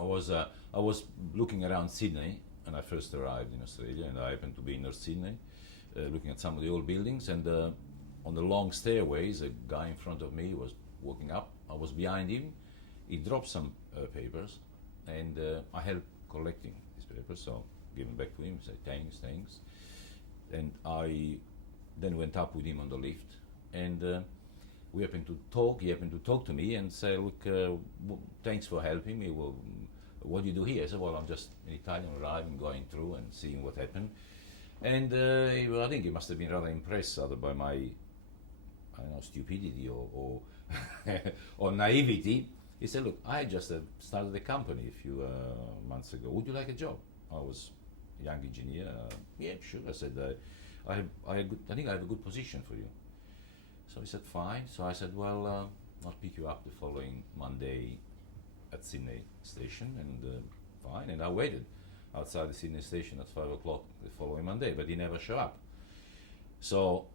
I was looking around Sydney, and I first arrived in Australia, and I happened to be in North Sydney, looking at some of the old buildings, and on the long stairways, a guy in front of me was walking up. I was behind him. He dropped some papers, and I helped collecting these papers, so give them back to him, say thanks, and I then went up with him on the lift, and we happened to talk. He happened to talk to me and say, look, thanks for helping me. Well, what do you do here? I said, well, I'm just an Italian arriving, going through and seeing what happened. And I think he must have been rather impressed either by my, I don't know, stupidity or or naivety. He said, look, I just started a company a few months ago. Would you like a job? I was a young engineer. Yeah, sure. I said, I think I have a good position for you. So he said, fine. So I said, well, I'll pick you up the following Monday at Sydney station, and fine. And I waited outside the Sydney station at 5 o'clock the following Monday, but he never showed up. So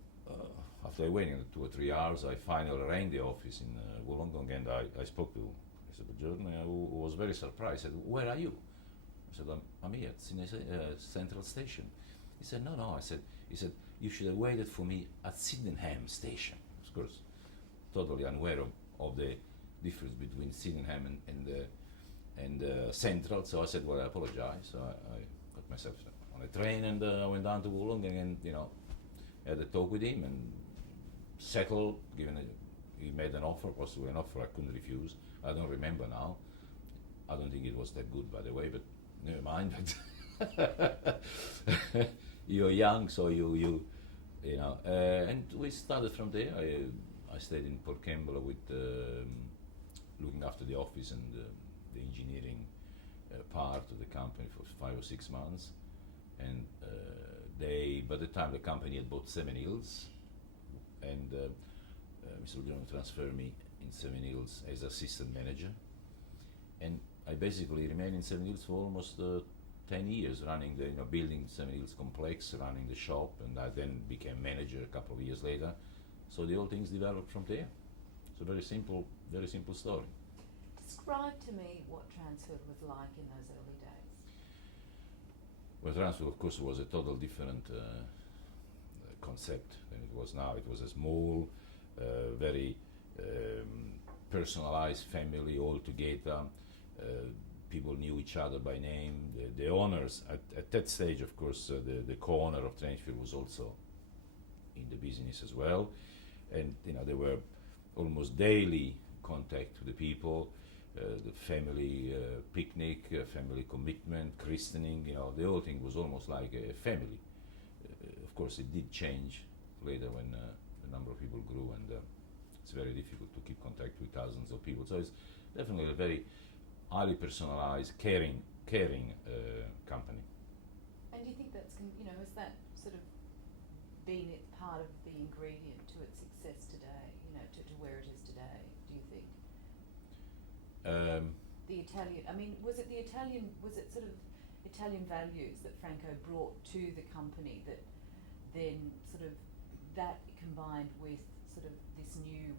after waiting 2 or 3 hours, I finally rang the office in Wollongong, and I spoke to Mr. Jordan, who was very surprised. He said, where are you? I said, I'm here at Sydney Central Station. He said, no. He said, you should have waited for me at Sydenham Station. Of course, totally unaware of the difference between Sydenham and Central. So I said, well, I apologize. So I got myself on a train, and I went down to Wollongong, and had a talk with him and settled. He made an offer, possibly an offer I couldn't refuse. I don't remember now. I don't think it was that good, by the way, but never mind. You're young, so and we started from there. I stayed in Port Kembla with looking after the office and the engineering part of the company for 5 or 6 months, and by the time the company had bought Seven Hills, and Mr. John transferred me in Seven Hills as assistant manager, and I basically remained in Seven Hills for almost 10 years, running building Seven Hills complex, running the shop, and I then became manager a couple of years later. So the whole things developed from there. It's a very simple story. Describe to me what Transfield was like in those early days. Well, Transfield, of course, was a total different concept than it was now. It was a small, very personalized family all together. People knew each other by name. The owners, at that stage, of course, the co-owner of Transfield was also in the business as well. And there were almost daily contact with the people, the family picnic, family commitment, christening. The whole thing was almost like a family. Of course, it did change later when the number of people grew, and it's very difficult to keep contact with thousands of people. So it's definitely a very highly personalized, caring company. And do you think that's, has that sort of been part of the ingredient to its success today, to where it is today, do you think? The Italian, was it sort of Italian values that Franco brought to the company that then sort of, that combined with sort of this new,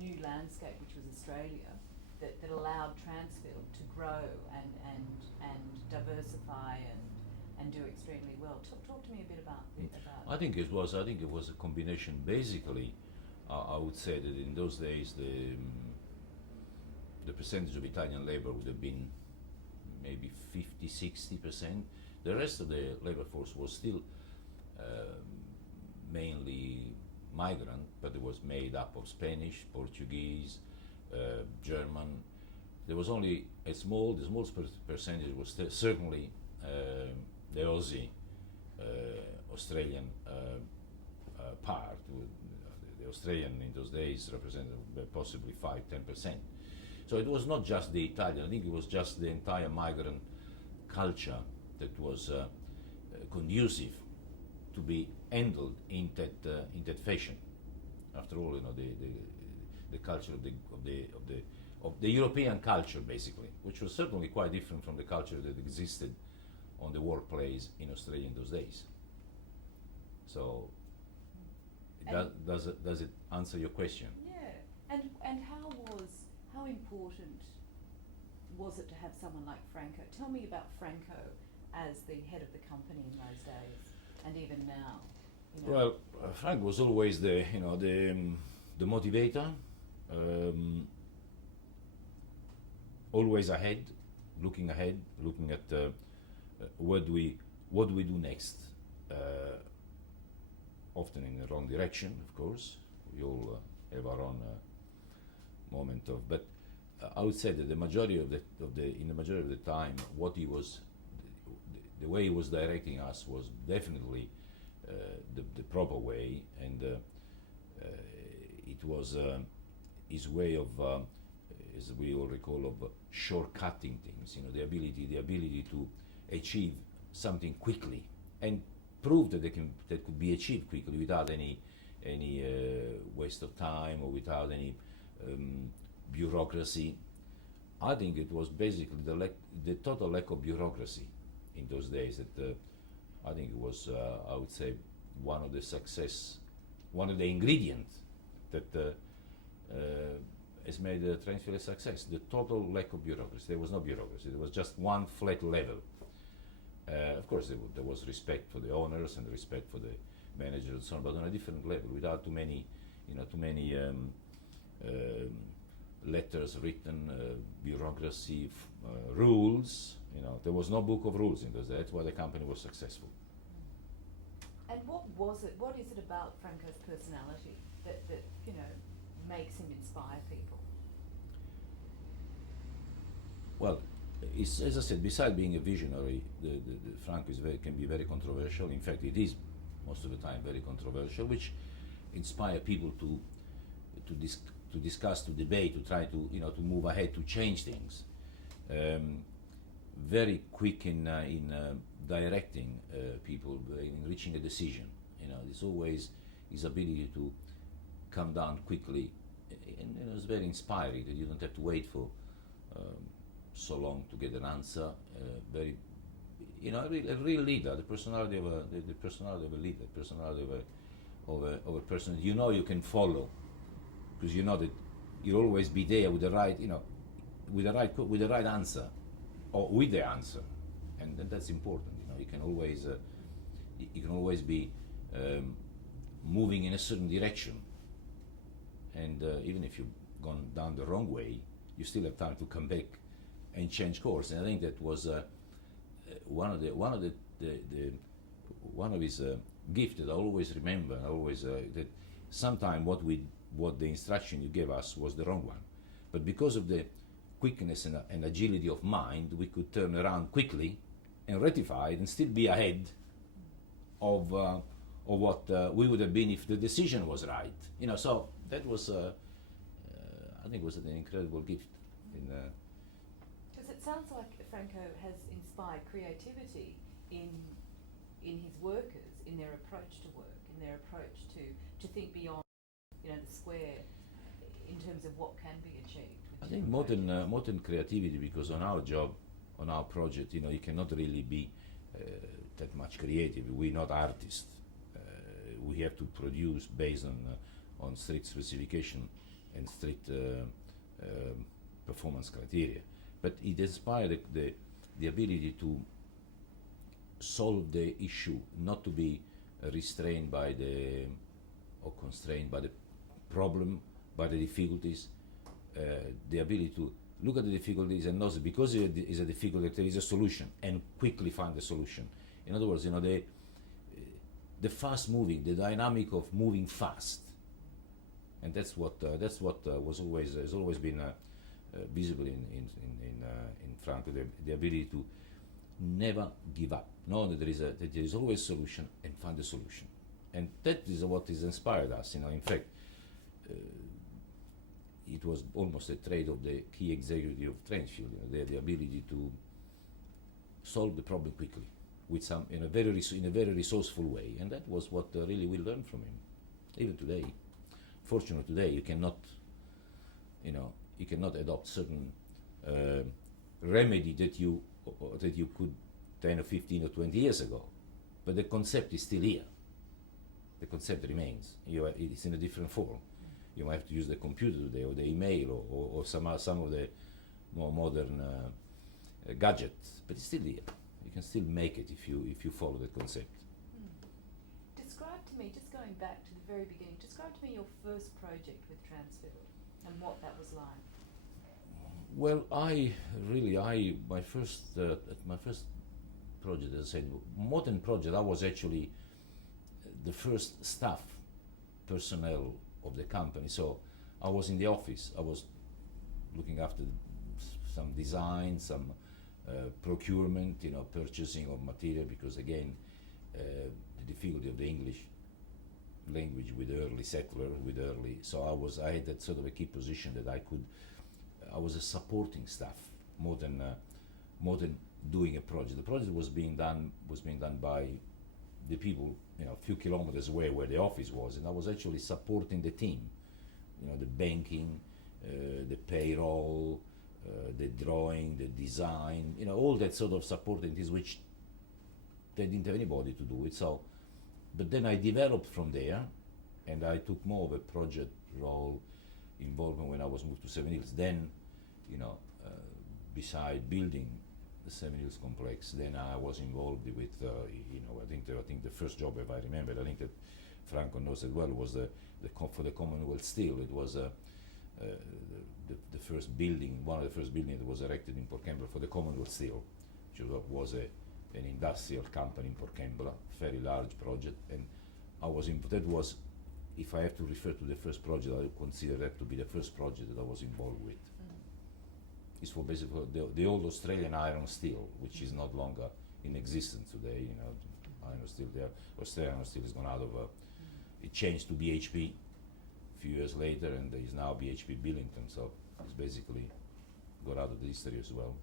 new landscape, which was Australia, that allowed Transfield to grow and diversify and do extremely well. Talk to me a bit about I think it was a combination. Basically, I would say that in those days the percentage of Italian labor would have been maybe 50-60%. The rest of the labor force was still mainly migrant, but it was made up of Spanish, Portuguese, German. There was only the small percentage was certainly the Aussie, Australian part. The Australian in those days represented possibly 5-10%. So it was not just the Italian. I think it was just the entire migrant culture that was conducive to be handled in that fashion. After all, the culture of the European culture, basically, which was certainly quite different from the culture that existed on the workplace in Australia in those days. So, does it answer your question? Yeah, and how important was it to have someone like Franco? Tell me about Franco as the head of the company in those days, and even now. You know. Well, Frank was always the the motivator, always ahead, looking at what do we do next. Often in the wrong direction, of course. We all have our own moment of, but I would say that the majority of the time, what he was, the way he was directing us was definitely the proper way, and it was his way of, as we all recall, of shortcutting things. You know, the ability to achieve something quickly and prove that that could be achieved quickly without any waste of time or without any bureaucracy. I think it was basically the total lack of bureaucracy in those days that I think it was, I would say, one of the ingredients that has made Transfield a success. The total lack of bureaucracy. There was no bureaucracy. There was just one flat level. Of course, there was respect for the owners and respect for the managers and so on, but on a different level, without too many letters written, bureaucracy, rules. You know, there was no book of rules in those days. That's why the company was successful. And what was it? What is it about Franco's personality that you know makes him inspire people? Well, as I said, besides being a visionary, the Franco can be very controversial. In fact, it is most of the time very controversial, which inspire people to discuss, to debate, to try to move ahead, to change things. Very quick in directing people, in reaching a decision. You know, there's always his ability to come down quickly, and it's very inspiring that you don't have to wait for so long to get an answer. Very, a real leader. The personality of a leader, personality of a person you can follow, because you know that you'll always be there with the right, with the right answer, or with the answer, and that's important. You can always be moving in a certain direction, and even if you've gone down the wrong way, you still have time to come back and change course. And I think that was one of his gifts that I always remember. That sometimes what the instruction you gave us was the wrong one, but because of the quickness and agility of mind, we could turn around quickly and rectify it and still be ahead of what we would have been if the decision was right. So that was, I think, was an incredible gift. Because it sounds like Franco has inspired creativity in his workers, in their approach to work, in their approach to think beyond, the square, in terms of what can be achieved. I think modern creativity, because on our job, on our project, you cannot really be that much creative. We're not artists. We have to produce based on strict specification and strict performance criteria. But it inspired the ability to solve the issue, not to be restrained by or constrained by the problem, by the difficulties. The ability to look at the difficulties and know that because it is a difficulty, there is a solution, and quickly find the solution. In other words, the fast moving, the dynamic of moving fast, and that's what has always been visible in Franco, the ability to never give up, know that there is always a solution, and find the solution, and that is what has inspired us. In fact, it was almost a trait of the key executive of Transfield. The ability to solve the problem quickly, with in a very resourceful way, and that was what really we learned from him. Even today, fortunately, today you cannot adopt certain remedy that you could 10 or 15 or 20 years ago, but the concept is still here. The concept remains. It's in a different form. You might have to use the computer today, or the email, or some of the more modern gadget, but it's still here. You can still make it if you follow the concept. Describe to me, just going back to the very beginning, describe to me your first project with Transfield and what that was like. Well, my first project, as I said, modern project. I was actually the first staff personnel of the company. So I was in the office. I was looking after some design, some procurement, purchasing of material. Because again, the difficulty of the English language with early settler, so I had that sort of a key position that I was a supporting staff more than doing a project. The project was being done by the people, a few kilometers away where the office was, and I was actually supporting the team, the banking, the payroll, the drawing, the design, all that sort of supporting things which they didn't have anybody to do it. So, but then I developed from there, and I took more of a project role involvement when I was moved to Seven Hills. Then, beside building the Seven Hills complex, then I was involved with, I think the first job, if I remember, I think that Franco knows it well, was for the Commonwealth Steel. It was the first building, one of the first buildings that was erected in Port Kembla for the Commonwealth Steel, which was an industrial company in Port Kembla, very large project, and that was, if I have to refer to the first project, I would consider that to be the first project that I was involved with. It's for basically the old Australian iron steel, which is not longer in existence today. Iron steel there, Australian iron steel has gone out of. It changed to BHP a few years later, and there is now BHP Billington. So it's basically got out of the history as well.